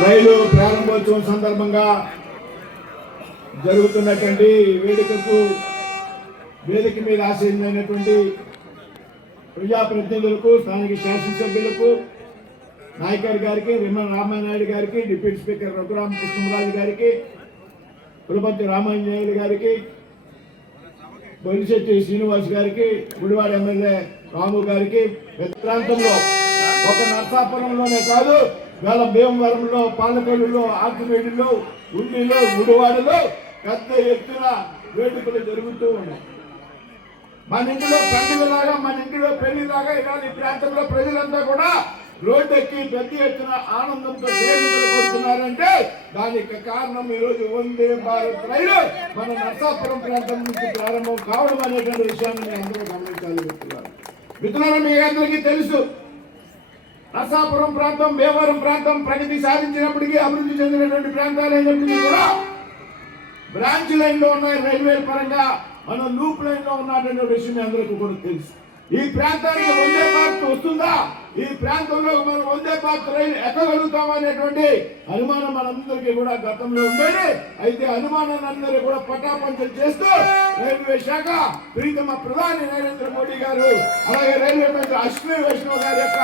రైలు ప్రారంభోత్సవం సందర్భంగా జరుగుతున్నటువంటి వేడుకకు వేదిక మీద ఆశీర్వైనటువంటి ప్రజాప్రతినిధులకు స్థానిక శాసనసభ్యులకు నాయకర్ గారికి విమల రామానాయుడు గారికి డిప్యూటీ స్పీకర్ రఘురామ కృష్ణరాజు గారికి కులపతి రామాంజనేయులు గారికి బొలిశెట్టి శ్రీనివాస్ గారికి గుడివాడ ఎమ్మెల్యే రాము గారికి పెద్ద ప్రాంతంలో ఒక నర్సాపురంలోనే కాదు వేళ భీమవరంలో పాలకొల్లులో ఆకువేడిలో ఉండిలో గుడివాడలో పెద్ద ఎత్తున వేడుకలు జరుగుతూ ఉన్నాయి. మన ఇంటిలో పండుగలాగా మన ఇంటిలో పెళ్ళిలాగా ఇవాళ ఈ ప్రాంతంలో ప్రజలంతా కూడా రోడ్డెక్కి పెద్ద ఎత్తున ఆనందంతో వేడుకలు కొడుతున్నారంటే దానికి కారణం ఈ రోజు వందే భారత్ రైలు. మన నర్సాపురం ప్రాంతం నుంచి ప్రారంభం కావడం అనేటువంటి విషయాన్ని అందరూ గమనించాలి మిత్రులారా. మిత్రులారా మీ అందరికీ తెలుసు నర్సాపురం ప్రాంతం భీమవరం ప్రాంతం ప్రగతి సాధించినప్పటికీ అభివృద్ధి చెందినటువంటి ప్రాంతాలు అయినప్పటికీ కూడా? బ్రాంచ్ లైన్లో ఉన్నాయి రైల్వే పరంగా మనం లూప్ లైన్లో ఉన్నటువంటి విషయం అందరికీ కూడా తెలుసు. ఈ ప్రాంతానికి వందే భారత్ వస్తుందా ఈ ప్రాంతంలో మనం వందే భారత్ రైలు ఎక్కగలుగుతామనేటువంటి అనుమానం మనందరికీ కూడా గతంలో ఉండేది. అయితే అనుమానాలందరూ అందరూ కూడా పటాపంచలు చేస్తూ రైల్వే శాఖ ప్రీతమ ప్రధాని నరేంద్ర మోడీ గారు అలాగే రైల్వే మంత్రి అశ్విని వైష్ణవ్ గారి యొక్క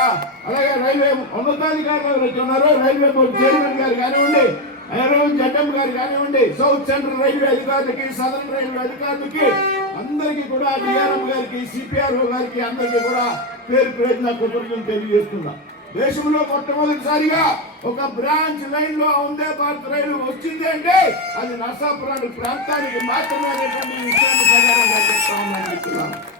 అలాగే రైల్వే ఉన్నతాధికారులు ఉన్నారు రైల్వే బోర్డు చైర్మన్ గారు కానివ్వండి ఐరవన్ జడ్డం గారు కానివ్వండి సౌత్ సెంట్రల్ రైల్వే అధికారులకి సదరన్ రైల్వే అధికారులకి అందరికీ కూడా డిఆర్ఎం గారికి సిపిఆర్ఓ గారికి అందరికీ కూడా పేరు పేరు నా కృతజ్ఞతలు తెలియజేస్తున్నా. దేశంలో మొట్టమొదటిసారిగా ఒక బ్రాంచ్ లైన్లో వందే భారత్ రైలు వచ్చింది అంటే అది నర్సాపురానికి ప్రాంతానికి మాత్రమే విషయాన్ని చెప్తా ఉన్నాను